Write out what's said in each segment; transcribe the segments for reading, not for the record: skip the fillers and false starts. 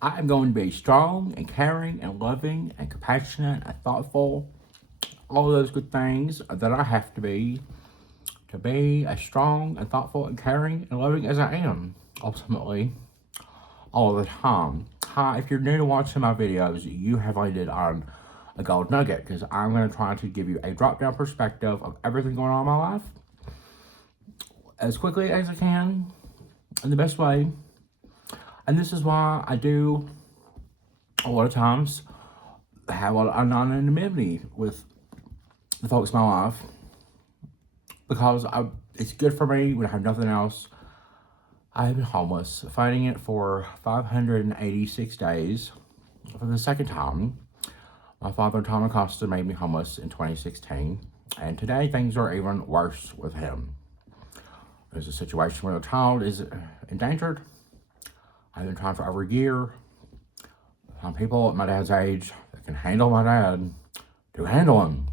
I am going to be strong and caring and loving and compassionate and thoughtful. All those good things that I have to be as strong and thoughtful and caring and loving as I am, ultimately, all the time. Hi, if you're new to watching my videos, you have landed on a gold nugget because I'm going to try to give you a drop-down perspective of everything going on in my life as quickly as I can in the best way. And this is why I do a lot of times have a lot of anonymity with the folks in my life because it's good for me when I have nothing else. I have been homeless, fighting it for 586 days for the second time. My father, Tom Acosta, made me homeless in 2016, and today things are even worse with him. There's a situation where a child is endangered. I've been trying for over a year. Some people at my dad's age that can handle my dad to handle him.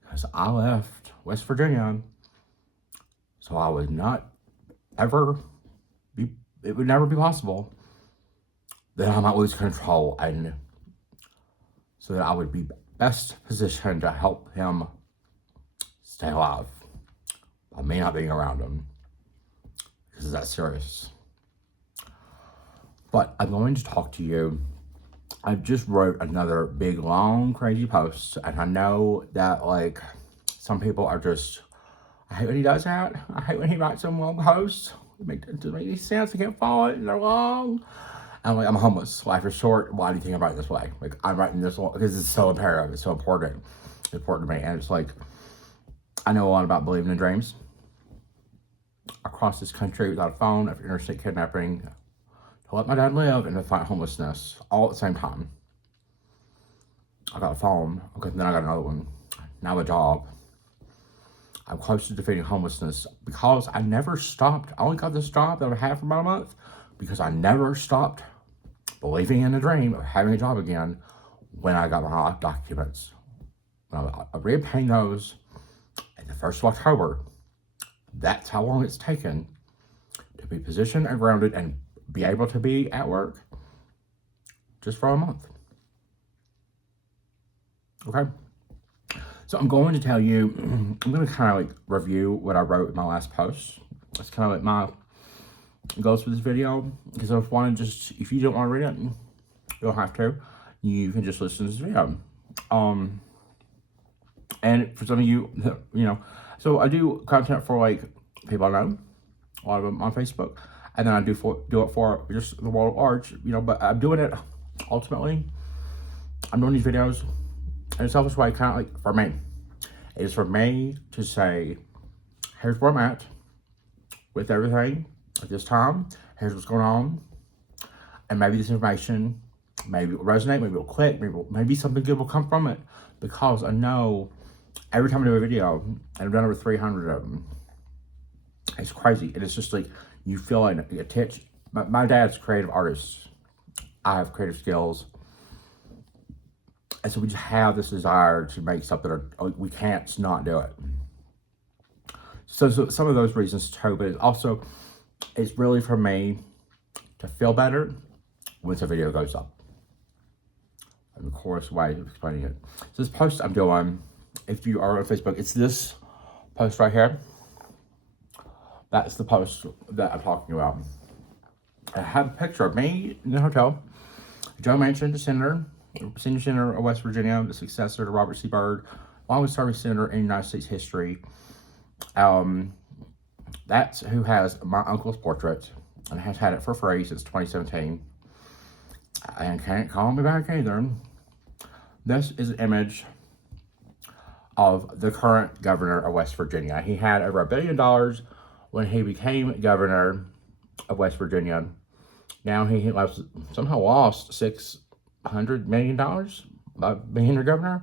Because I left West Virginia, so I would not ever be, it would never be possible that I might lose control, and so that I would be best positioned to help him stay alive by me not being around him, because that's serious. But I'm going to talk to you. I just wrote another big, long, crazy post, and I know that, like, some people are just, I hate when he does that. I hate when he writes some long posts. It doesn't make any sense. I can't follow it, and they're long. And like, I'm homeless. Life is short. Why do you think I'm writing this way? Like, I'm writing this because it's so imperative. It's so important. It's important to me. And it's like, I know a lot about believing in dreams. Across this country without a phone, after interstate kidnapping, to let my dad live and to fight homelessness all at the same time. I got a phone. Okay, then I got another one. Now a job. I'm close to defeating homelessness because I never stopped. I only got this job that I had for about a month because I never stopped believing in the dream of having a job again when I got my documents. I reobtained those at the 1st of October. That's how long it's taken to be positioned and grounded and be able to be at work just for a month. Okay? So I'm going to tell you, I'm going to kind of like review what I wrote in my last post. That's kind of like my goals for this video, because I want to just, if you don't want to read it, you don't have to. You can just listen to this video. And for some of you, you know, so I do content for like people I know, a lot of them on Facebook, and then I do it for just the world at large, you know. But I'm doing it ultimately. I'm doing these videos in a selfish way, kind of like for me. It is for me to say, here's where I'm at with everything at this time. Here's what's going on, and maybe this information, maybe it will resonate, maybe it'll click, maybe something good will come from it, because I know every time I do a video, and I've done over 300 of them, it's crazy. And it's just like, you feel like a touch. My dad's a creative artist. I have creative skills. And so we just have this desire to make something, or we can't not do it. So some of those reasons too, but also, it's really for me to feel better once a video goes up. And of course, way of explaining it. So this post I'm doing, if you are on Facebook, it's this post right here. That's the post that I'm talking about. I have a picture of me in the hotel. Joe Manchin, the senator, senior senator of West Virginia, the successor to Robert C. Byrd, longest serving senator in United States history. That's who has my uncle's portrait and has had it for free since 2017. And can't call me back either. This is an image of the current governor of West Virginia. He had over $1 billion when he became governor of West Virginia. Now he somehow lost $600 million by being the governor.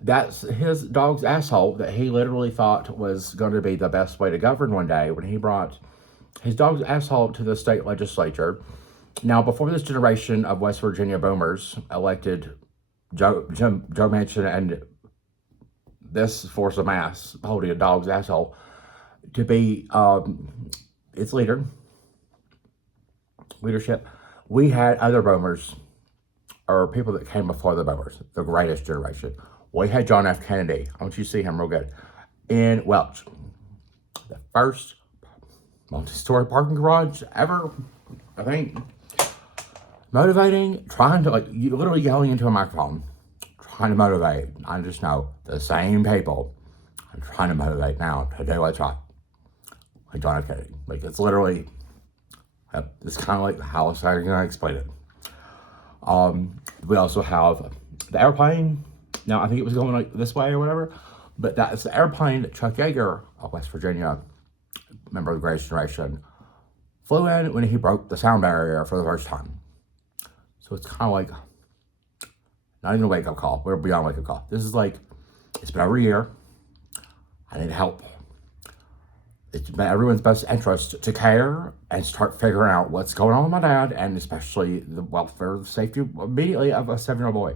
That's his dog's asshole that he literally thought was going to be the best way to govern one day when he brought his dog's asshole to the state legislature. Now, before this generation of West Virginia boomers elected Joe Manchin and this force of mass holding a dog's asshole to be its leadership, We had other boomers, or people that came before the boomers, the greatest generation. We had John F. Kennedy. I want you to see him real good. In Welch, the first multi-story parking garage ever, I think. Motivating, trying to, like, you literally yelling into a microphone, trying to motivate. I just know the same people I'm trying to motivate now to do what's right. Like John F. Kennedy. Like, it's literally, it's kind of like how I'm going to explain it. We also have the airplane. Now, I think it was going like this way or whatever, but that's the airplane that Chuck Yeager of West Virginia, member of the Greatest Generation, flew in when he broke the sound barrier for the first time. So it's kind of like, not even a wake-up call. We're beyond wake-up call. This is like, it's been over a year. I need help. It's been everyone's best interest to care and start figuring out what's going on with my dad, and especially the welfare, the safety immediately of a 7-year-old boy.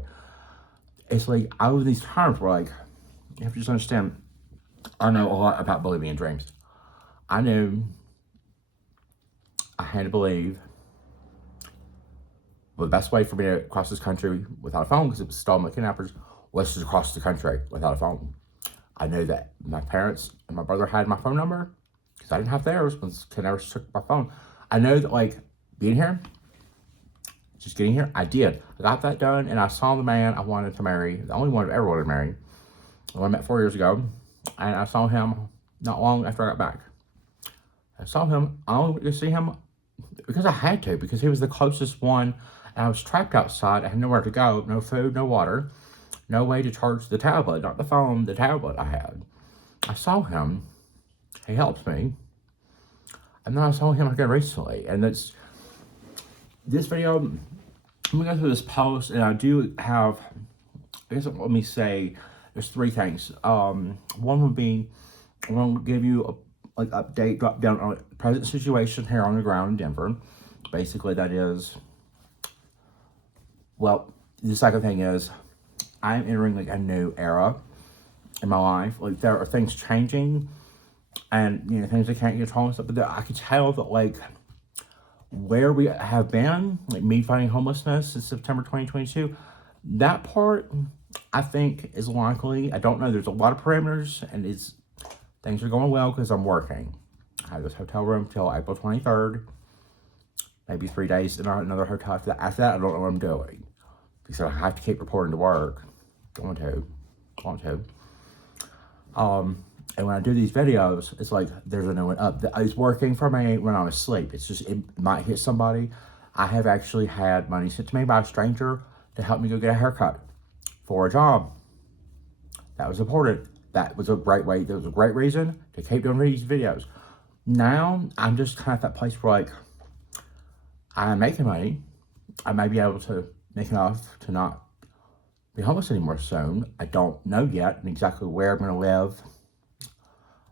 It's like, I was in these times where, like, you have to just understand, I know a lot about believing in dreams. I knew I had to believe the best way for me to cross this country without a phone, because it was stolen by kidnappers, was to cross the country without a phone. I knew that my parents and my brother had my phone number, because I didn't have theirs when kidnappers took my phone. I know that, like, being here, just getting here, I did. I got that done, and I saw the man I wanted to marry, the only one I've ever wanted to marry, the one I met 4 years ago, and I saw him not long after I got back. I saw him, I only went to see him because I had to, because he was the closest one, and I was trapped outside. I had nowhere to go, no food, no water, no way to charge the tablet, not the phone, the tablet I had. I saw him, he helped me, and then I saw him again recently, and this video, I'm gonna go through this post, and I do have, I guess let me say, there's 3 things. One would be, I want to give you a update, drop down on the present situation here on the ground in Denver. Basically, that is, well, the second thing is, I'm entering like a new era in my life. Like, there are things changing, and, you know, things I can't control and stuff, but I can tell that, like, where we have been, like me fighting homelessness since September 2022, that part, I think, is likely. I don't know. There's a lot of parameters, and things are going well because I'm working. I have this hotel room till April 23rd. Maybe 3 days in another hotel after that. After that, I don't know what I'm doing, because I have to keep reporting to work. Want to. And when I do these videos, it's like there's a new one up. It's working for me when I'm asleep. It's just, it might hit somebody. I have actually had money sent to me by a stranger to help me go get a haircut for a job. That was important. That was a great way. There was a great reason to keep doing these videos. Now, I'm just kind of at that place where, like, I'm making money. I may be able to make enough to not be homeless anymore soon. I don't know yet exactly where I'm going to live.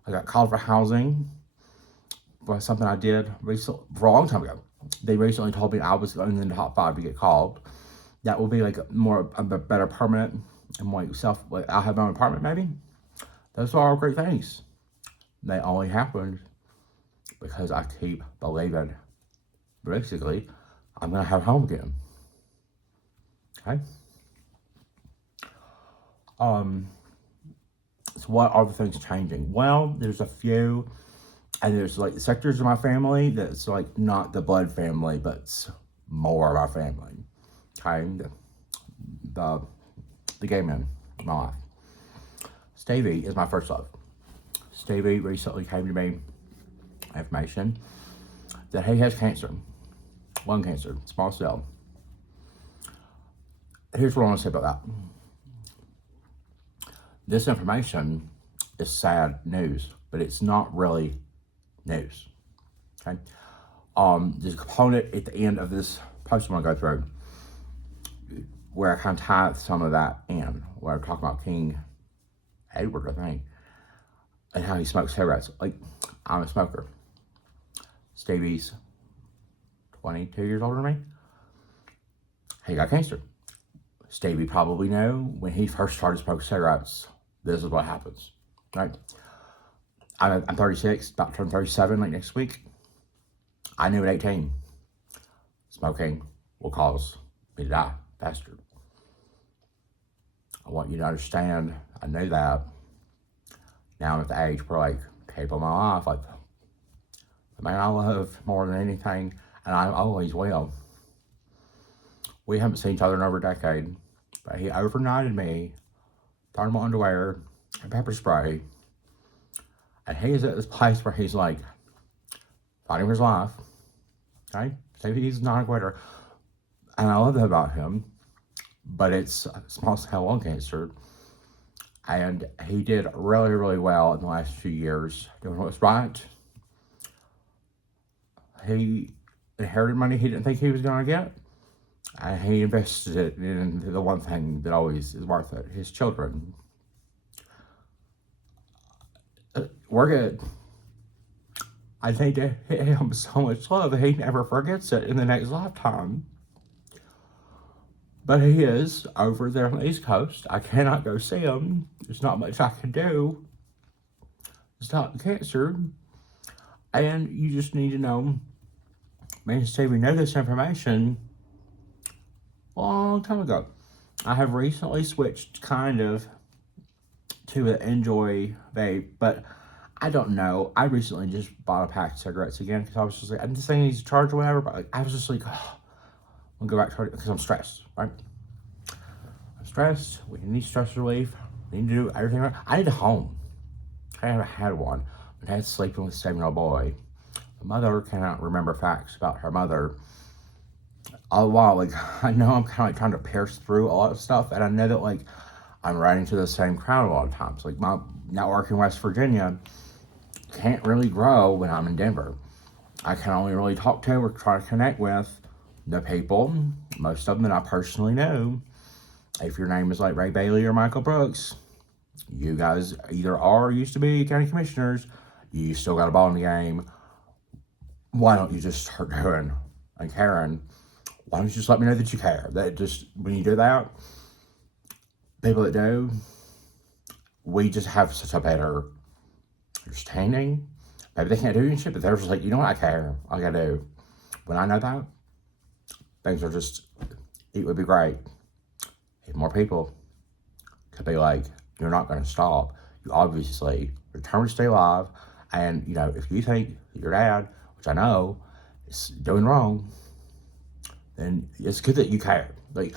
I got called for housing for something I did recently, for a long time ago. They recently told me I was in the top 5 to get called. That will be like a better permanent, and like I'll have my own apartment maybe. Those are all great things. They only happened because I keep believing, basically, I'm going to have home again. Okay? So what are the things changing? Well, there's a few, and there's like sectors of my family that's like not the blood family, but it's more of our family. Okay? The gay man in my life. Stevie is my first love. Stevie recently came to me information that he has cancer, lung cancer, small cell. Here's what I want to say about that. This information is sad news, but it's not really news. Okay? There's a component at the end of this post I'm gonna go through where I kind of tie some of that in, where I talk about King Edward, I think, and how he smokes cigarettes. Like, I'm a smoker. Stevie's 22 years older than me. He got cancer. Stevie probably knew when he first started smoking cigarettes, this is what happens, right? I'm 36, about to turn 37 like next week. I knew at 18, smoking will cause me to die faster. I want you to understand, I know that. Now I'm at the age where, like, people in my life, like, the man I love more than anything, and I always will. We haven't seen each other in over a decade, but he overnighted me, thermal underwear, and pepper spray, and he is at this place where he's, like, fighting for his life, okay? So he's not a quitter, and I love that about him, but it's small cell lung cancer, and he did really, really well in the last few years, doing what's right. He inherited money he didn't think he was going to get, and he invested it in the one thing that always is worth it, his children. We're good. I need to hit him so much love that he never forgets it in the next lifetime. But he is over there on the East Coast. I cannot go see him. There's not much I can do to stop the cancer. And you just need to know, me and Stevie know this information a long time ago. I have recently switched kind of to an Enjoy vape, but I don't know. I recently just bought a pack of cigarettes again because I was just like, I'm just saying he's charged or whatever, but like, I was just like, oh, I'll go back to it because I'm stressed, right? I'm stressed. We need stress relief. We need to do everything right. I need a home. I haven't had one. My dad's sleeping with a 7-year-old boy. My mother cannot remember facts about her mother. All the while, like, I know I'm kind of like trying to pierce through a lot of stuff, and I know that, like, I'm writing to the same crowd a lot of times. Like, my network in West Virginia can't really grow when I'm in Denver. I can only really talk to or try to connect with the people, most of them that I personally know. If your name is like Ray Bailey or Michael Brooks, you guys either are or used to be county commissioners, you still got a ball in the game. Why don't you just start doing? And Karen, why don't you just let me know that you care? That just, when you do that, people that do, we just have such a better understanding. Maybe they can't do any shit, but they're just like, you know what, I care. All I gotta do. When I know that, things are just, it would be great if more people could be like, you're not gonna stop. You obviously are determined to stay alive, and you know, if you think your dad, which I know, is doing wrong, then it's good that you care. Like,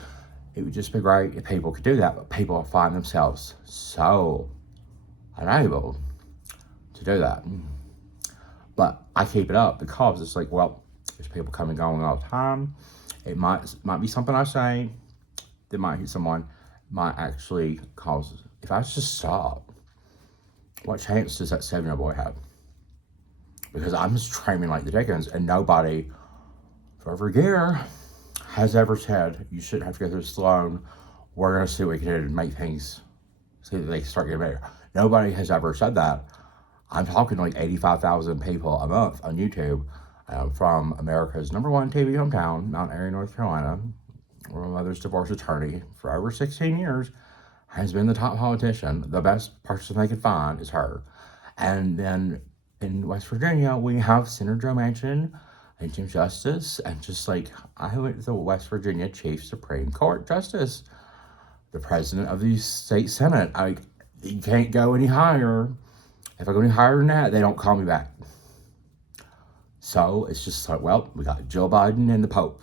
it would just be great if people could do that, but people find themselves so unable to do that. But I keep it up because it's like, well, there's people coming and going all the time. It might be something I say that might hit someone, might actually cause, if I just stop, what chance does that 7-year-old boy have? Because I'm just training like the Dickens, and nobody for over a year has ever said, you shouldn't have to go through this alone. We're going to see what we can do to make things so that they can start getting better. Nobody has ever said that. I'm talking to like 85,000 people a month on YouTube from America's #1 TV hometown, Mount Airy, North Carolina, where my mother's divorce attorney for over 16 years has been the top politician. The best person they could find is her. And then in West Virginia, we have Senator Joe Manchin and Jim Justice, and just like, I went to the West Virginia Chief Supreme Court Justice, the president of the state Senate. You can't go any higher. If I go any higher than that, they don't call me back. So it's just like, well, we got Joe Biden and the Pope.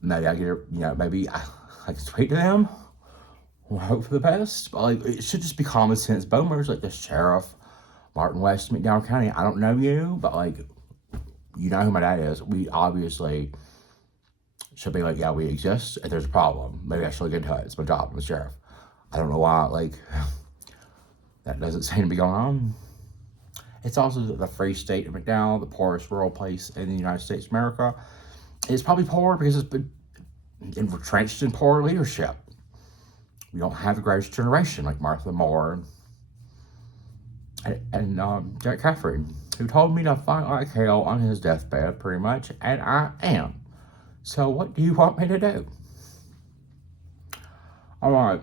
Maybe I get, maybe I can speak to them. We'll hope for the best. But like, it should just be common sense boomers, like the sheriff, Martin West, McDowell County. I don't know you, but like, you know who my dad is. We obviously should be like, yeah, we exist, and there's a problem. Maybe I should look into it. It's my job. I'm a sheriff. I don't know why, like, that doesn't seem to be going on. It's also the free state of McDowell, the poorest rural place in the United States of America. It's probably poor because it's been entrenched in poor leadership. We don't have the greatest generation like Martha Moore and Jack Caffrey, who told me to fight like hell on his deathbed, pretty much, and I am. So what do you want me to do? All right.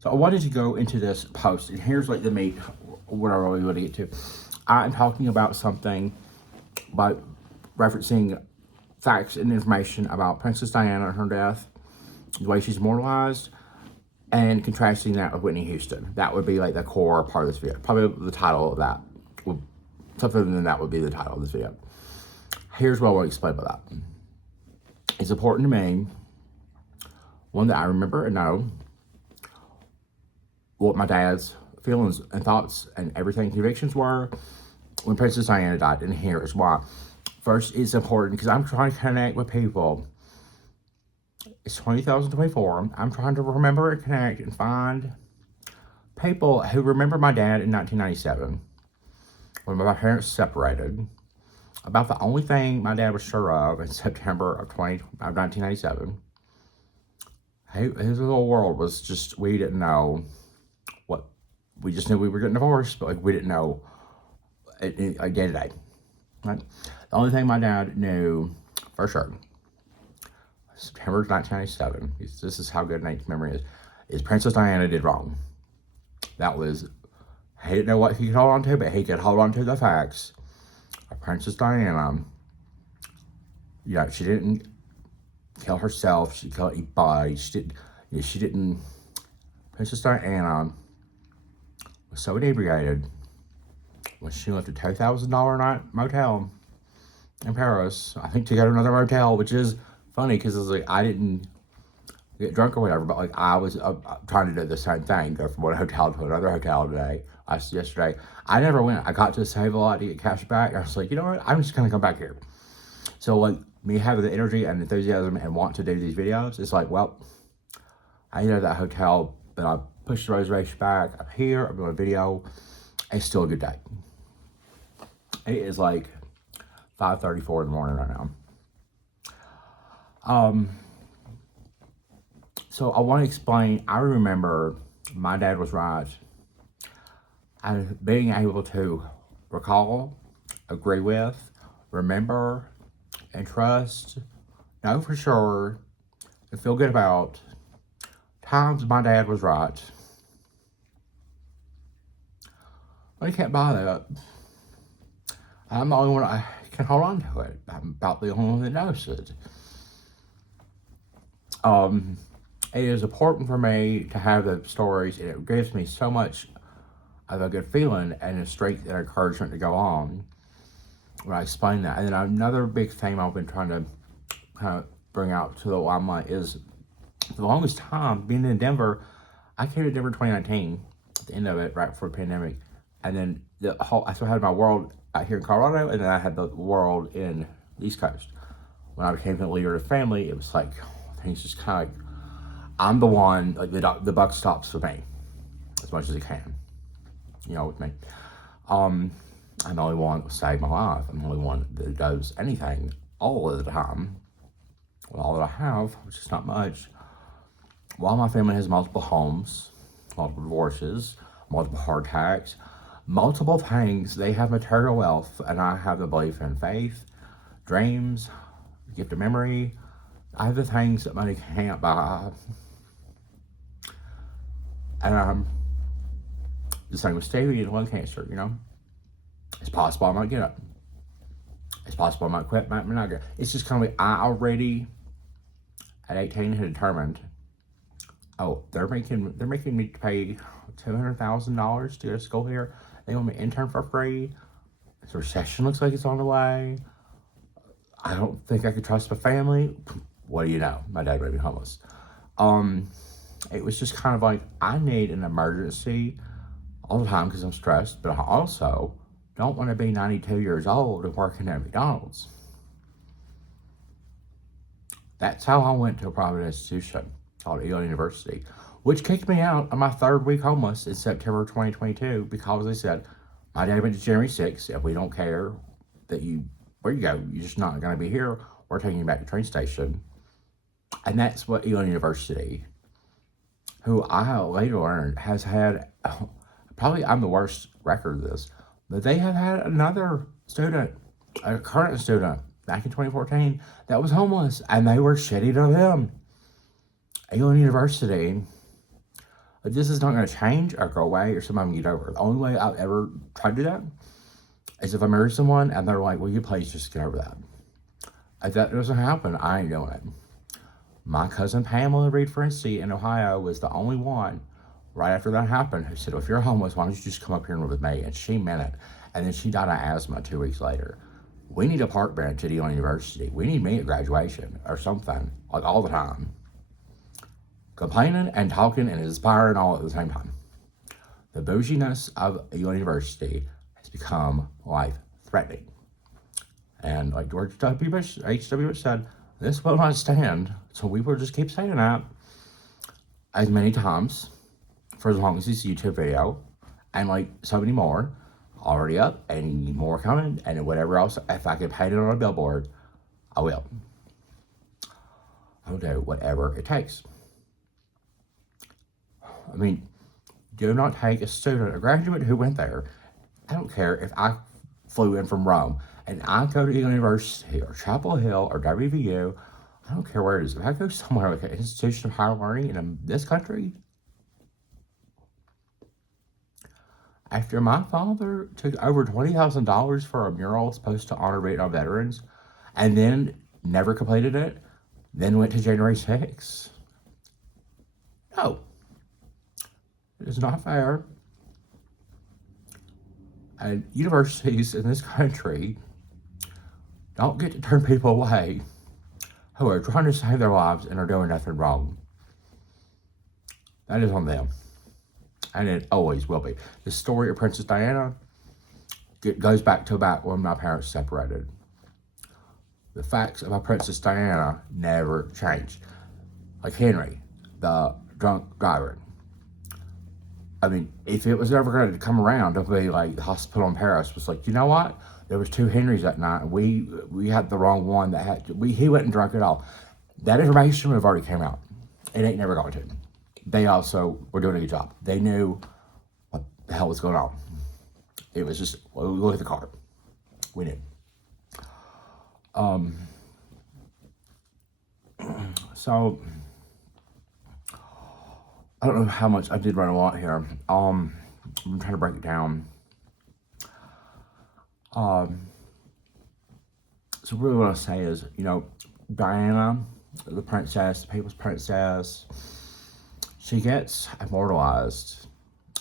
So I wanted to go into this post, and here's like the meat, what I really want to get to. I'm talking about something, but referencing facts and information about Princess Diana and her death, the way she's immortalized, and contrasting that with Whitney Houston. That would be like the core part of this video. Probably the title of that. Something than that would be the title of this video. Here's what I want to explain about that. It's important to me, one, that I remember and know what my dad's feelings and thoughts and everything, convictions were when Princess Diana died, and here is why. First, it's important because I'm trying to connect with people. It's 2024. I'm trying to remember and connect and find people who remember my dad in 1997 when my parents separated. About the only thing my dad was sure of in September of 1997. His little world was just, we didn't know what, we just knew we were getting divorced, but like we didn't know day to day. Right? The only thing my dad knew for sure, September 1997, this is how good Nate's memory is Princess Diana did wrong. That was, he didn't know what he could hold on to, but he could hold on to the facts. Princess Diana, she didn't kill herself, she killed anybody, she didn't, Princess Diana was so inebriated when she left a $2,000 night motel in Paris, I think, to go to another motel, which is funny because it's like I didn't get drunk or whatever, but like I was trying to do the same thing, go from one hotel to another hotel yesterday. I never went. I got to Save-A-Lot to get cash back. I was like, you know what? I'm just gonna come back here. So like me having the energy and enthusiasm and want to do these videos, it's like, well, I ate at that hotel, but I pushed the reservation back. I'm here. I'm doing a video. It's still a good day. It is like 5:34 in the morning right now. So I want to explain. I remember my dad was right. And being able to recall, agree with, remember, and trust, know for sure, and feel good about times my dad was right. But I can't buy that. I'm the only one I can hold on to it. I'm about the only one that knows it. It is important for me to have the stories, and it gives me so much of a good feeling and a strength and encouragement to go on when I explain that. And then another big theme I've been trying to kind of bring out to the limelight is, for the longest time, being in Denver, I came to Denver 2019, at the end of it, right before the pandemic. And then I still had my world out here in Colorado, and then I had the world in the East Coast. When I became the leader of the family, it was like, things just kind of like, I'm the one, like the buck stops with me as much as it can. With me. I'm the only one that will save my life. I'm the only one that does anything all of the time. With all that I have, which is not much. While my family has multiple homes, multiple divorces, multiple heart attacks, multiple things, they have material wealth, and I have the belief in faith, dreams, gift of memory. I have the things that money can't buy. And the same with Stevie and lung cancer, It's possible I might get it. It's possible I might quit, might not get it. It's just kind of like I already, at 18, had determined, oh, they're making me pay $200,000 to go to school here. They want me to intern for free. The recession looks like it's on the way. I don't think I could trust my family. What do you know? My dad made me homeless. It was just kind of like, I need an emergency all the time because I'm stressed, but I also don't want to be 92 years old and working at McDonald's. That's how I went to a private institution called Elon University, which kicked me out on my 3rd week homeless in September 2022 because they said, my dad went to January 6th, if we don't care that where you go, you're just not going to be here, we're taking you back to the train station. And that's what Elon University, who I later learned has had, probably I'm the worst record of this, but they have had another student, a current student, back in 2014, that was homeless, and they were shitty to them. Elon University, this is not going to change or go away or somehow get over. The only way I'll ever try to do that is if I marry someone and they're like, will you please just get over that? If that doesn't happen, I ain't doing it. My cousin Pamela Reed Frenzy in Ohio was the only one right after that happened who said, well, if you're homeless, why don't you just come up here and live with me? And she meant it. And then she died of asthma 2 weeks later. We need a park bench at Elon University. We need me at graduation or something, like all the time. Complaining and talking and inspiring all at the same time. The bouginess of Elon University has become life-threatening. And like George W. Bush, H.W. Bush said, this will not stand. So we will just keep saying that as many times for as long as this YouTube video, and like so many more already up and more coming, and whatever else. If I can paint it on a billboard, I will. I'll do whatever it takes. I mean, do not take a student, a graduate who went there. I don't care if I flew in from Rome and I go to University or Chapel Hill or WVU. I don't care where it is. If I go somewhere like an institution of higher learning in this country, after my father took over $20,000 for a mural supposed to honor Vietnam veterans and then never completed it, then went to January 6th. No. It is not fair. And universities in this country don't get to turn people away who are trying to save their lives and are doing nothing wrong. That is on them. And it always will be. The story of Princess Diana goes back to about when my parents separated. The facts about Princess Diana never changed. Like Henry, the drunk driver. I mean, if it was ever going to come around to be like the hospital in Paris was like, you know what? There was 2 Henrys that night, and we had the wrong one that had he wasn't drunk at all. That information would have already came out. It ain't never going to. They also were doing a good job. They knew what the hell was going on. It was just, well, look at the car. We knew. So I don't know how much I did run a lot here. I'm trying to break it down. So really what I say is, you know, Diana, the princess, the people's princess, she gets immortalized.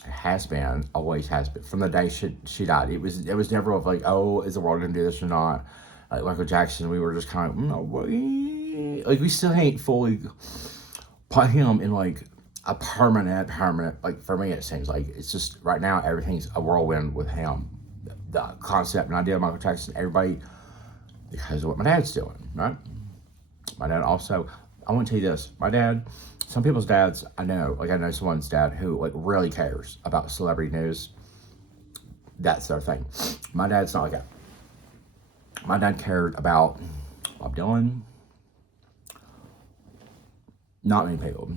It has been, always has been, from the day she died. It was never like, oh, is the world gonna do this or not? Like Michael Jackson, we were just kind of, no way. Like, we still ain't fully put him in like a permanent, like for me it seems like it's just right now everything's a whirlwind with him. The concept and idea of Michael Jackson, everybody, because of what my dad's doing, right? My dad also, I want to tell you this, my dad, some people's dads, I know someone's dad who like really cares about celebrity news. That's their thing. My dad's not like that. My dad cared about Bob Dylan. Not many people.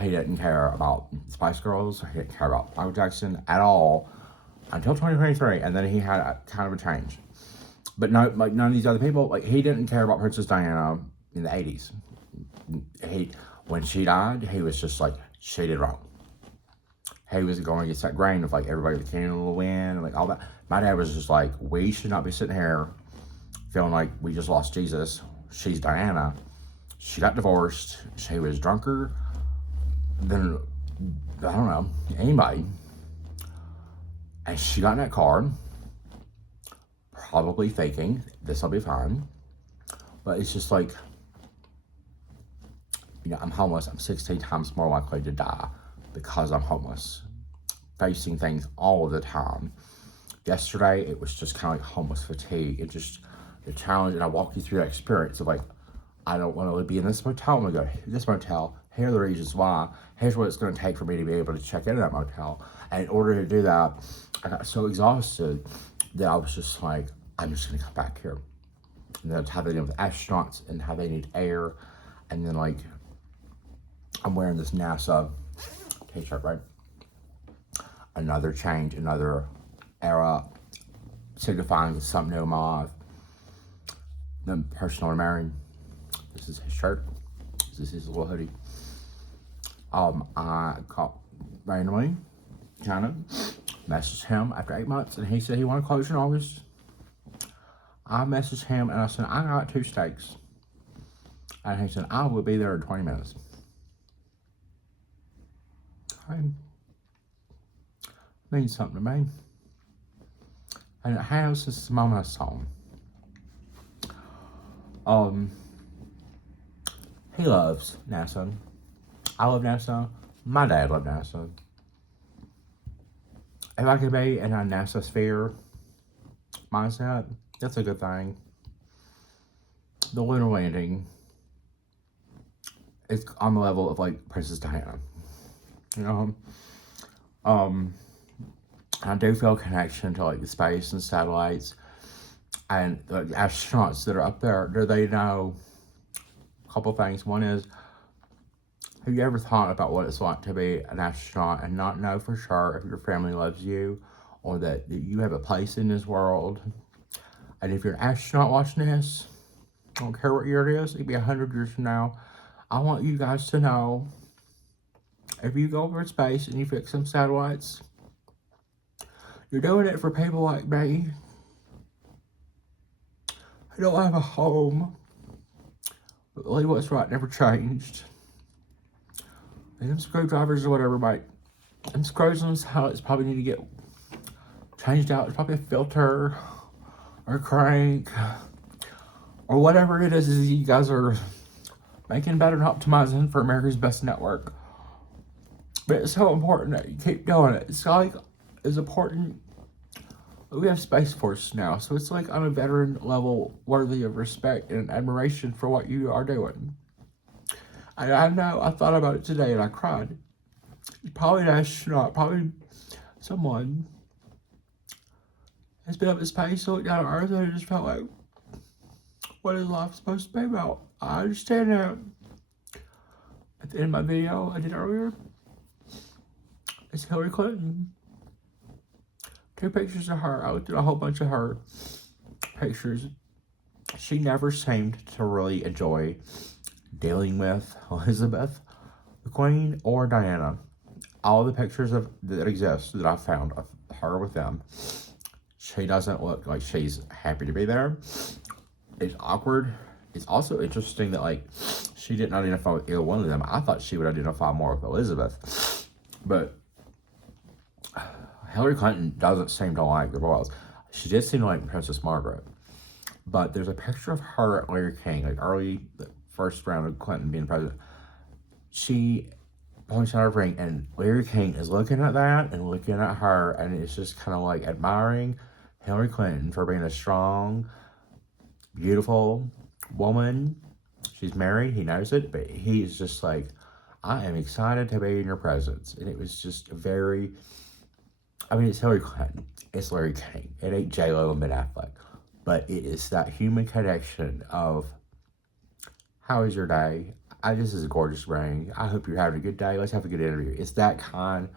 He didn't care about Spice Girls. He didn't care about Michael Jackson at all until 2023, and then he had a kind of a change. But no, like none of these other people, like he didn't care about Princess Diana in the 80s. When she died, he was just like, she did wrong. He was going against that grain of like everybody with candle will win and like all that. My dad was just like, we should not be sitting here feeling like we just lost Jesus. She's Diana. She got divorced. She was drunker than, I don't know, anybody. And she got in that car, probably thinking, this will be fine. But it's just like, you know, I'm homeless. I'm 16 times more likely to die because I'm homeless. Facing things all of the time. Yesterday, it was just kind of like homeless fatigue. It just, the challenge, and I walk you through that experience of like, I don't want to be in this motel. I'm going to go to this motel. Here are the reasons why. Here's what it's going to take for me to be able to check into that motel. And in order to do that, I got so exhausted that I was just like, I'm just going to come back here. And that's how they deal with astronauts and how they need air. And then like, I'm wearing this NASA t-shirt, right? Another change, another era, signifying something new in my life. The person I married, this is his shirt. This is his little hoodie. I caught randomly, kind of, messaged him after 8 months, and he said he wanted to close in August. I messaged him and I said, I got 2 steaks. And he said, I will be there in 20 minutes. Okay. Means something to me. And it has since the moment I saw him. He loves NASA. I love NASA. My dad loved NASA. If I could be in a NASA sphere mindset, that's a good thing. The lunar landing is on the level of like Princess Diana. You know? I do feel a connection to like the space and satellites and the astronauts that are up there. Do they know a couple things? One is, have you ever thought about what it's like to be an astronaut and not know for sure if your family loves you or that you have a place in this world? And if you're an astronaut watching this, I don't care what year it is, it could be 100 years from now, I want you guys to know, if you go over space and you fix some satellites, you're doing it for people like me who don't have a home. But really what's right never changed. And them screwdrivers or whatever, mate, them screws and satellites probably need to get changed out. There's probably a filter or a crank or whatever it is you guys are making better and optimizing for America's Best Network. But it's so important that you keep doing it. It's like, it's important. We have Space Force now, so it's like on a veteran level worthy of respect and admiration for what you are doing. And I know, I thought about it today and I cried. Probably an astronaut, probably someone has been up in space, so looked down on Earth, and I just felt like, what is life supposed to be about? I understand that. At the end of my video I did earlier, it's Hillary Clinton. 2 pictures of her. I looked at a whole bunch of her pictures. She never seemed to really enjoy dealing with Elizabeth, the Queen, or Diana. All the pictures that exist that I found of her with them, she doesn't look like she's happy to be there. It's awkward. It's also interesting that like she didn't identify with either one of them. I thought she would identify more with Elizabeth, but Hillary Clinton doesn't seem to like the royals. She did seem to like Princess Margaret. But there's a picture of her at Larry King, like early, the first round of Clinton being president. She points out her ring, and Larry King is looking at that and looking at her, and it's just kind of like admiring Hillary Clinton for being a strong, beautiful woman. She's married, he knows it, but he's just like, I am excited to be in your presence. And it was just very, I mean, it's Hillary Clinton, it's Larry King, it ain't J-Lo and Ben Affleck, but it is that human connection of, how is your day? This is a gorgeous ring. I hope you're having a good day. Let's have a good interview. It's that kind.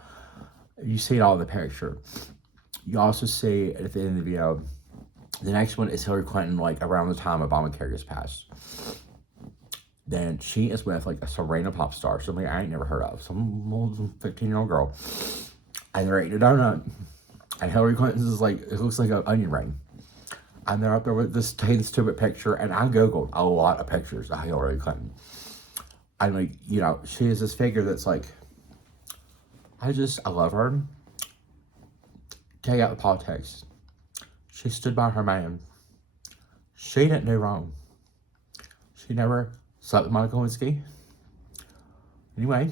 You see it all in the picture. You also see at the end of the video, the next one is Hillary Clinton, like around the time Obamacare gets passed. Then she is with like a Serena pop star, somebody I ain't never heard of, some 15-year-old girl. And they're eating a donut. And Hillary Clinton's is like, it looks like an onion ring. And they're up there with this stupid picture. And I Googled a lot of pictures of Hillary Clinton. I'm like, you know, she is this figure that's like, I love her. Take out the politics. She stood by her man. She didn't do wrong. She never slept with Monica Lewinsky. Anyway,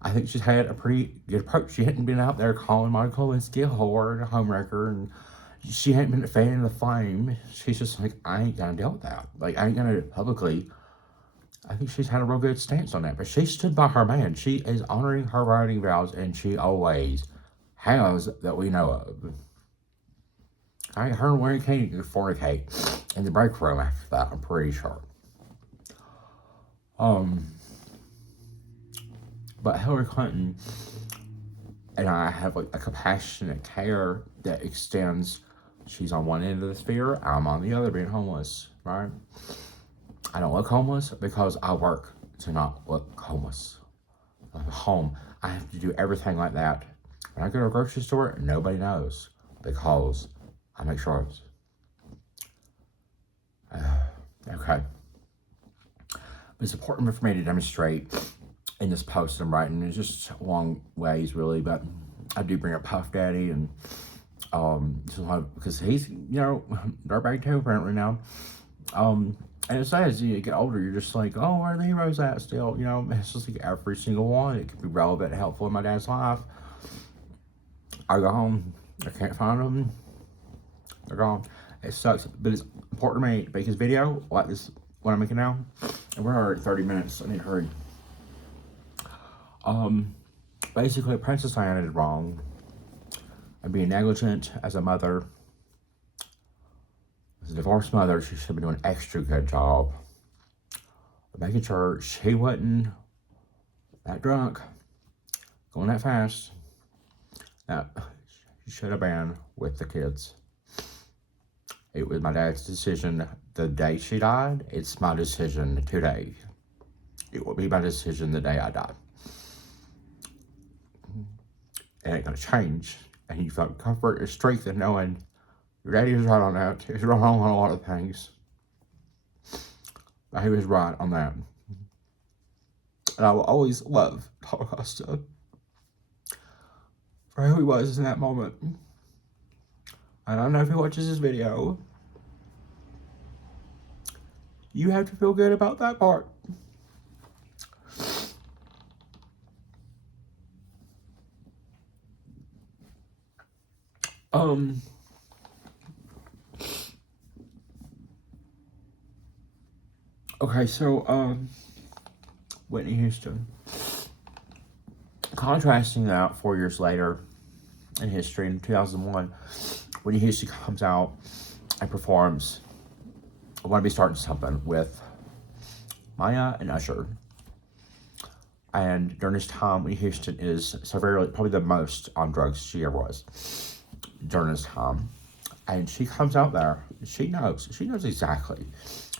I think she's had a pretty good approach. She hadn't been out there calling Monica Lewinsky a whore and a homewrecker, and she hadn't been a fan of the flame. She's just like, I ain't gonna deal with that. Like, I ain't gonna do it publicly. I think she's had a real good stance on that. But she stood by her man. She is honoring her writing vows, and she always has that we know of. Her and Larry King can fornicate in the break room after that, I'm pretty sure. But Hillary Clinton and I have like a compassionate care that extends. She's on one end of the sphere, I'm on the other, being homeless, right? I don't look homeless because I work to not look homeless. I'm home. I have to do everything like that. When I go to a grocery store, nobody knows because I make shorts. Okay. But it's important for me to demonstrate in this post I'm writing. It's just long ways, really, but I do bring up Puff Daddy and because he's, dirtbag too, apparently now. And it's sad as you get older, you're just like, oh, where are the heroes at still? It's just like every single one. It could be relevant and helpful in my dad's life. I go home, I can't find them. They're gone. It sucks, but it's important to me to make this video like this, what I'm making now. And we're already 30 minutes, I need to hurry. Basically, Princess Diana did wrong. And being negligent as a mother. As a divorced mother, she should be doing an extra good job of making sure she wasn't that drunk, going that fast. Now, she should have been with the kids. It was my dad's decision the day she died. It's my decision today. It will be my decision the day I die. It ain't gonna change. And you felt comfort and strength in knowing your daddy was right on that. He was wrong on a lot of things. But he was right on that. And I will always love Paul Costa for who he was in that moment. And I don't know if he watches this video. You have to feel good about that part. Okay, so, Whitney Houston. Contrasting that 4 years later in history, in 2001, Whitney Houston comes out and performs I Want to Be Starting Something with Maya and Usher. And during this time, Whitney Houston is severely, probably the most on drugs she ever was during this time. And she comes out there, she knows exactly.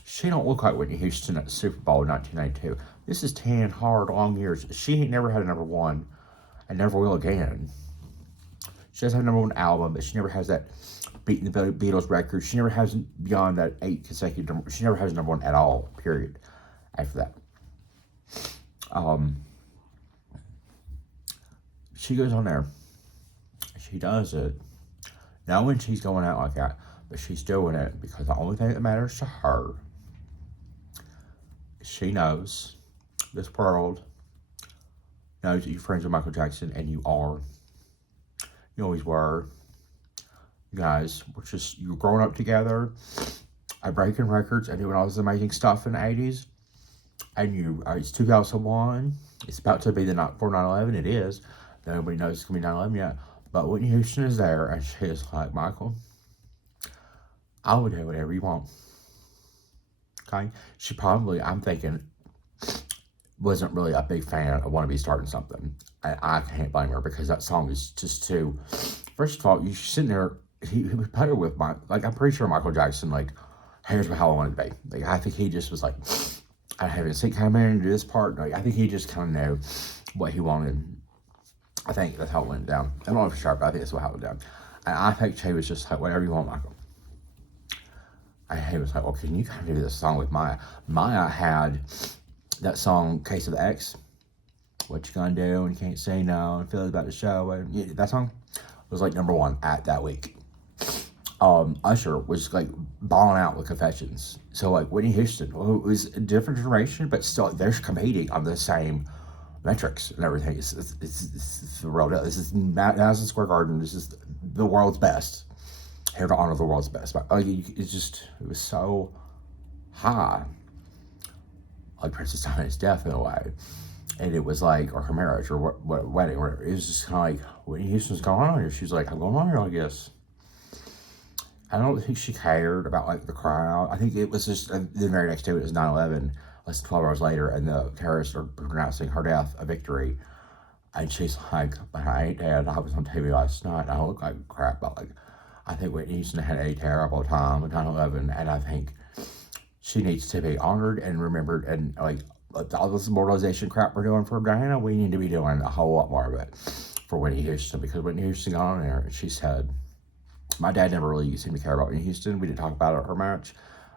She don't look like Whitney Houston at the Super Bowl in 1992. This is 10 hard, long years. She ain't never had a number one and never will again. She does have a number one album, but she never has that beating the Beatles record. She never has beyond that 8 consecutive, she never has a number one at all, period, after that. She goes on there. She does it. Knowing she's going out like that, but she's doing it because the only thing that matters to her is she knows this world knows that you're friends with Michael Jackson, and you are. You always were. You guys were just, you were growing up together, breaking records and doing all this amazing stuff in the 80s. And it's 2001. It's about to be the night before 9/11. It is. Nobody knows it's going to be 9/11 yet. But Whitney Houston is there, and she is like, Michael, I would do whatever you want. Okay? She probably, I'm thinking, wasn't really a big fan of Want to Be Starting Something. I can't blame her because that song is just too... First of all, you're sitting there, he put her with I'm pretty sure Michael Jackson, here's how I wanted to be. I think he just was like, I haven't seen come in and do this part. I think he just kind of knew what he wanted. I think that's how it went down. I don't know for sure, but I think that's how it went down. And I think Che was just like, whatever you want, Michael. And he was like, well, can you kind of do this song with Maya? Maya had that song, Case of the X. What you gonna do when you can't say no and feel about the show. And that song was number one at that week. Usher was balling out with Confessions. So Whitney Houston, who was a different generation, but still they're competing on the same metrics and everything. It's the real deal. This is Madison Square Garden. This is the world's best. Here to honor the world's best. But it was so high. Princess Diana's death in a way. And it was or her marriage, or what wedding, or whatever. It was just kind of Whitney Houston's going on here. She's like, I'm going on here, I guess. I don't think she cared about the crowd. I think it was just the very next day, it was 9/11, less than 12 hours later, and the terrorists are pronouncing her death a victory. And she's like, but I ain't dead. I was on TV last night. I look like crap. But I think Whitney Houston had a terrible time with 9/11, and I think she needs to be honored and remembered. And all this immortalization crap we're doing for Diana, we need to be doing a whole lot more of it for Whitney Houston, because Whitney Houston got on there and she said, my dad never really seemed to care about Whitney Houston. We didn't talk about her much.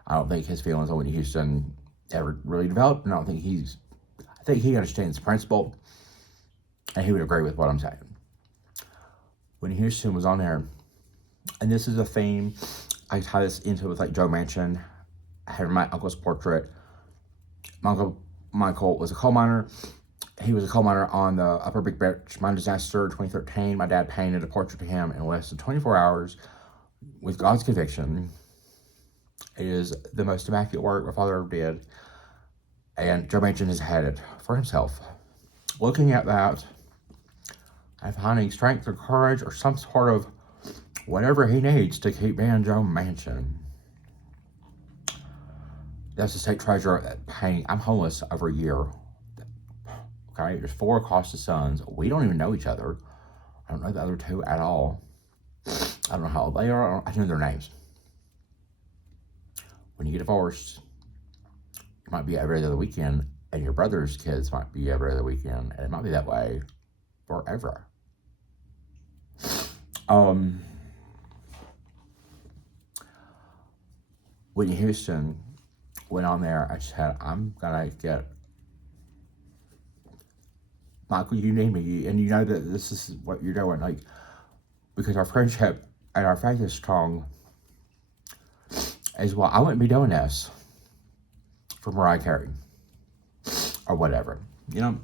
I don't think his feelings on Whitney Houston ever really developed, and I think he understands the principle, and he would agree with what I'm saying. Whitney Houston was on there, and this is a theme. I tie this into with like Joe Manchin. I had my uncle's portrait. My uncle Michael was a coal miner. He was a coal miner on the Upper Big Birch mine disaster 2013. My dad painted a portrait of him in less than 24 hours with God's conviction. It is the most immaculate work my father ever did. And Joe Manchin has had it for himself. Looking at that and finding strength or courage or some sort of whatever he needs to keep being Joe Manchin. That's the state treasurer paying. I'm homeless over a year. Okay, there's 4 Acosta sons. We don't even know each other. I don't know the other 2 at all. I don't know how old they are. I know their names. When you get divorced, it might be every other weekend, and your brother's kids might be every other weekend, and it might be that way forever. Whitney Houston went on there. I said, I'm gonna get Michael, you need me, and you know that this is what you're doing, like, because our friendship and our faith is strong. As well, I wouldn't be doing this for Mariah Carey or whatever, you know,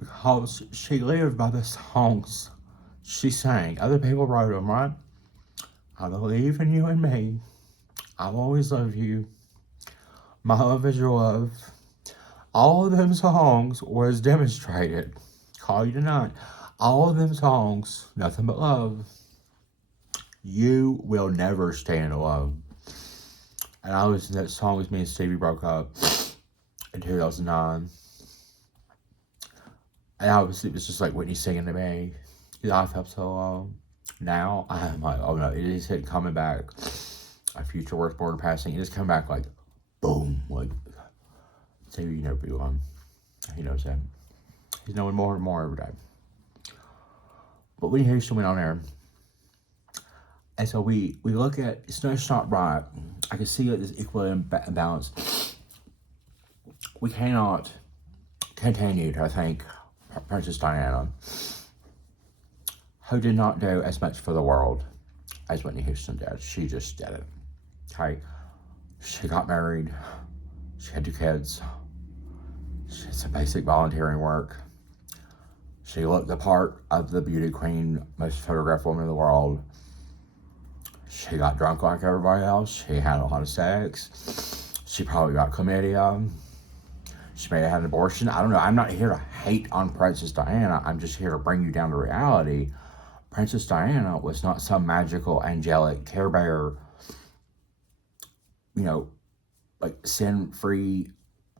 because she lived by the songs she sang. Other people wrote them, right? I believe in you and me. I'll always love you. My love is your love. All of them songs was demonstrated. Call you tonight. All of them songs, nothing but love. You will never stand alone. And I listened to that song with me and Stevie broke up in 2009. And obviously it was just like Whitney singing to me. I felt so alone. Now I'm like, oh no, it is hit coming back. A future worth born passing. It is coming back like boom. Like Stevie, you never be alone. He knows that. He's knowing more and more every day. But Whitney Houston went on there. And so we look at, it's not right. I can see it as equal and balance. We cannot continue to thank Princess Diana, who did not do as much for the world as Whitney Houston did. She just did it. Okay? She got married. She had 2 kids. She did some basic volunteering work. She looked the part of the beauty queen, most photographed woman in the world. She got drunk like everybody else. She had a lot of sex. She probably got chlamydia. She may have had an abortion. I don't know. I'm not here to hate on Princess Diana. I'm just here to bring you down to reality. Princess Diana was not some magical, angelic Care Bear, you know, like sin-free,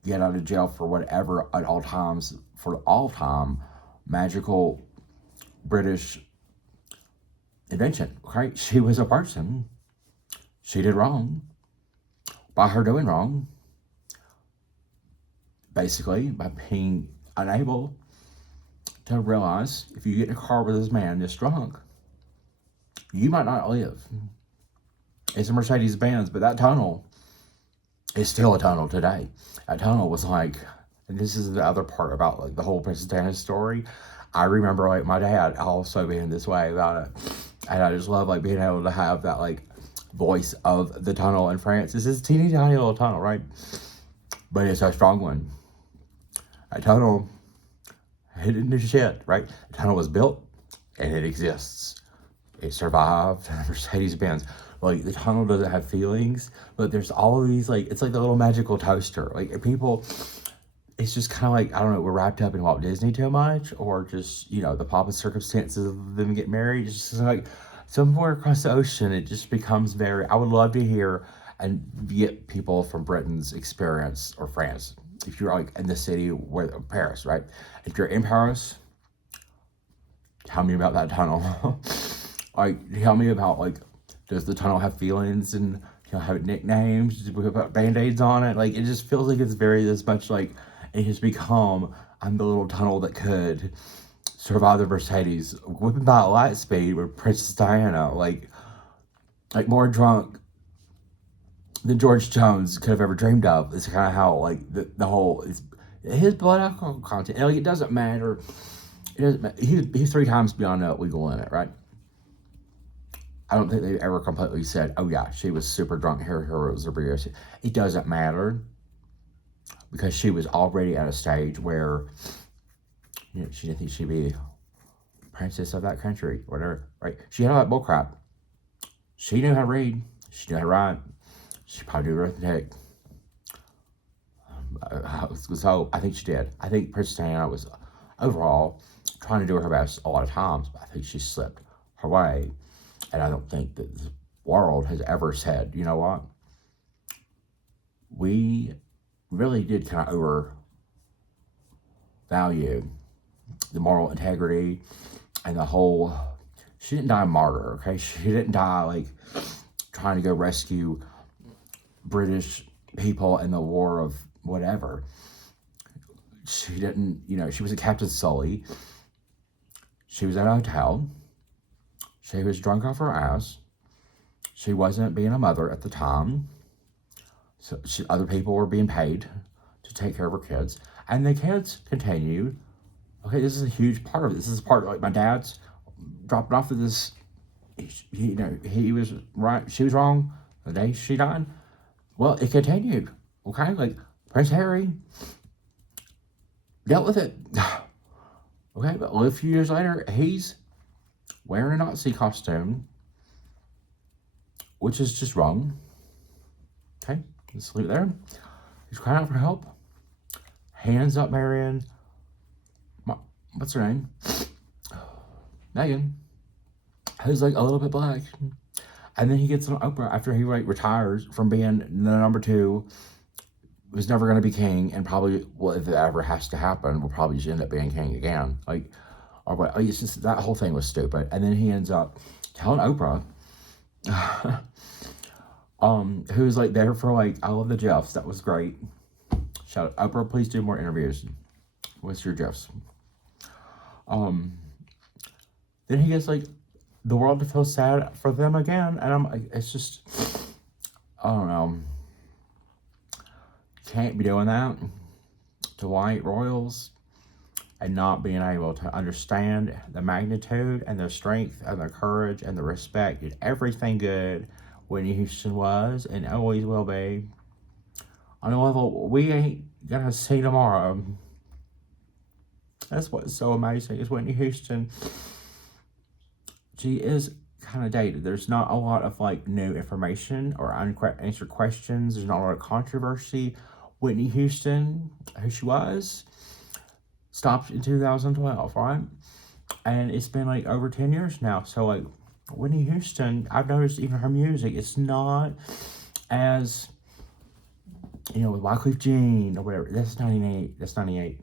get out of jail for whatever at all times, for all time, magical British invention, okay? She was a person. She did wrong. By her doing wrong, basically, by being unable to realize if you get in a car with this man this drunk, you might not live. It's a Mercedes-Benz, but that tunnel is still a tunnel today. That tunnel was like, and this is the other part about like the whole Princess Diana story. I remember like my dad also being this way about it. And I just love like being able to have that like voice of the tunnel in France. This is a teeny tiny little tunnel, right? But it's a strong one. A tunnel, it didn't do shit, right? The tunnel was built and it exists. It survived Mercedes-Benz. Like the tunnel doesn't have feelings, but there's all of these like, it's like the little magical toaster. Like people, it's just kind of like, I don't know, we're wrapped up in Walt Disney too much, or just, you know, the pomp and circumstances of them getting married. It's just like somewhere across the ocean, it just becomes very, I would love to hear and get people from Britain's experience, or France. If you're like in the city where Paris, right? If you're in Paris, tell me about that tunnel. Like, tell me about like, does the tunnel have feelings and, you know, have nicknames? Do we put band-aids on it? Like, it just feels like it's very this much like, it has become, I'm the little tunnel that could survive the Mercedes, whipping by at light speed with Princess Diana. Like, like more drunk than George Jones could have ever dreamed of. It's kind of how like the whole is his blood alcohol content. And, like, it doesn't matter. It doesn't matter. He's 3 times beyond the legal limit, right? I don't think they ever completely said, "Oh yeah, she was super drunk. Here was her beer." It doesn't matter because she was already at a stage where she didn't think she'd be princess of that country, whatever. Right? She had all that bullcrap. She knew how to read. She knew how to write. She probably knew arithmetic. So I think she did. I think Princess Diana was overall trying to do her best a lot of times, but I think she slipped her way. And I don't think that the world has ever said, you know what? We really did kind of overvalue the moral integrity and the whole. She didn't die a martyr, okay? She didn't die like trying to go rescue British people in the war of whatever. She didn't, she was a Captain Sully. She was at a hotel. She was drunk off her ass. She wasn't being a mother at the time. So other people were being paid to take care of her kids. And the kids continued. Okay, this is a huge part of it. This is part of, like, my dad's dropped off of this. He was right. She was wrong the day she died. Well, it continued. Okay, like Prince Harry dealt with it. Okay, but a few years later, he's wearing a Nazi costume, which is just wrong. Okay, let's leave it there. He's crying out for help. He ends up marrying, what's her name? Meghan, who's like a little bit black. And then he gets on Oprah after he retires from being the number 2, was never going to be king, and probably, well, if it ever has to happen, will probably just end up being king again. It's just, that whole thing was stupid. And then he ends up telling Oprah, who's like there for like, I love the Jeffs. That was great. Shout out, Oprah, please do more interviews. What's your Jeffs? Then he gets like the world to feel sad for them again. And I'm like, it's just, I don't know. Can't be doing that to white royals and not being able to understand the magnitude and the strength and the courage and the respect and everything good Whitney Houston was and always will be on a level we ain't gonna see tomorrow. That's what's so amazing is Whitney Houston. She is kind of dated. There's not a lot of like new information or unanswered questions. There's not a lot of controversy. Whitney Houston, who she was, stopped in 2012, right? And it's been like over 10 years now. So like Whitney Houston, I've noticed even her music, it's not as, with Wyclef Jean or whatever. That's 98. That's 98.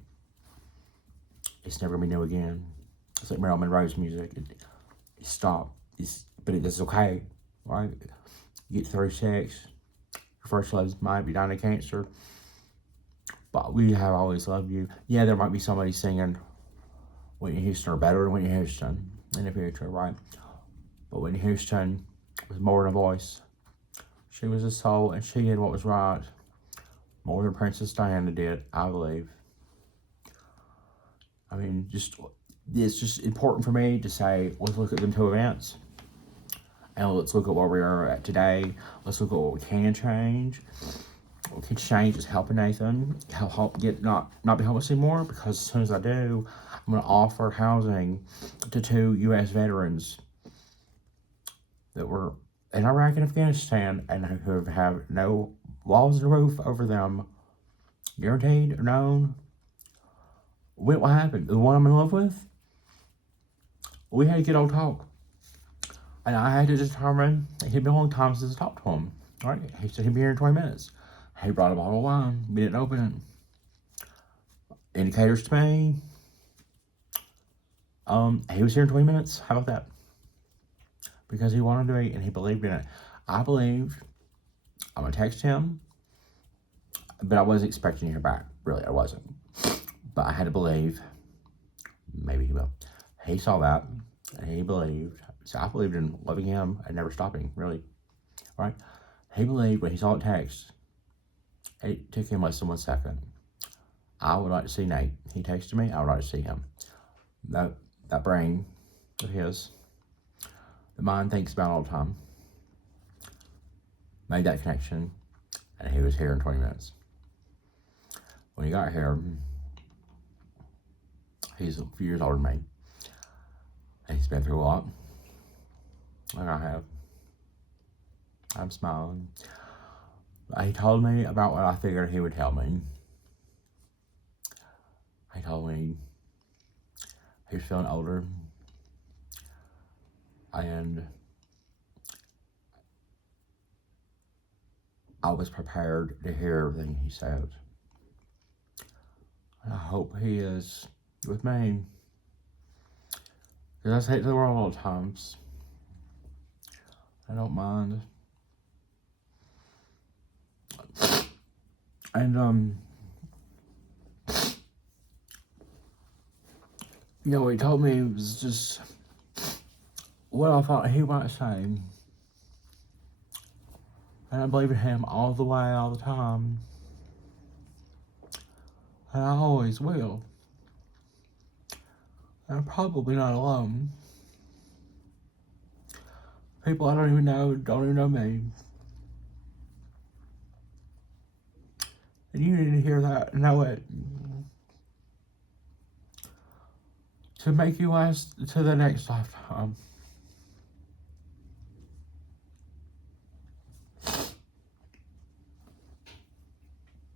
It's never gonna be new again. It's like Marilyn Monroe's music. It stopped. But it's okay, right? You get 36. Your first love might be dying of cancer. But we have always loved you. Yeah, there might be somebody singing Whitney Houston or better than Whitney Houston in the future, right? But Whitney Houston was more than a voice. She was a soul, and she did what was right more than Princess Diana did, I believe. I mean, it's just important for me to say, let's look at them 2 events. And let's look at where we are at today. Let's look at what we can change. What we can change is helping Nathan, help get not be homeless anymore, because as soon as I do, I'm going to offer housing to 2 U.S. veterans that were in Iraq and Afghanistan and who have no walls and roof over them, guaranteed or known. What happened? The one I'm in love with? We had to get old talk. And I had to determine, it'd been a long time since I talked to him. Right? He said he'd be here in 20 minutes. He brought a bottle of wine. We didn't open it. Indicators to me. He was here in 20 minutes. How about that? Because he wanted to eat and he believed in it. I believed. I'm going to text him. But I wasn't expecting to hear back. Really, I wasn't. But I had to believe. Maybe he will. He saw that. And he believed. So I believed in loving him and never stopping, really. right? He believed when he saw the text, it took him less than 1 second. I would like to see Nate. He texted me, I would like to see him. That brain of his, the mind thinks about all the time, made that connection, and he was here in 20 minutes. When he got here, he's a few years older than me. And he's been through a lot, like I have. I'm smiling. He told me about what I figured he would tell me. He told me he was feeling older, and I was prepared to hear everything he said. And I hope he is with me, because I say it to the world all the times. I don't mind. And you know, what he told me was just what I thought he might say. And I believe in him all the way, all the time. And I always will. And I'm probably not alone. People I don't even know me. And you need to hear that, know it. To make you last to the next lifetime.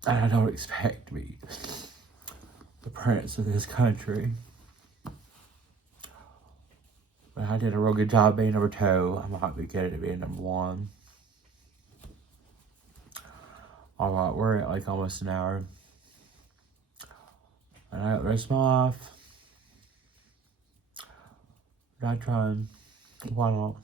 And I don't expect to be the prince of this country. But I did a real good job being number 2. I might be good at being number 1. Alright, we're at like almost an hour. And I got the rest of my life. But I tried. Why not?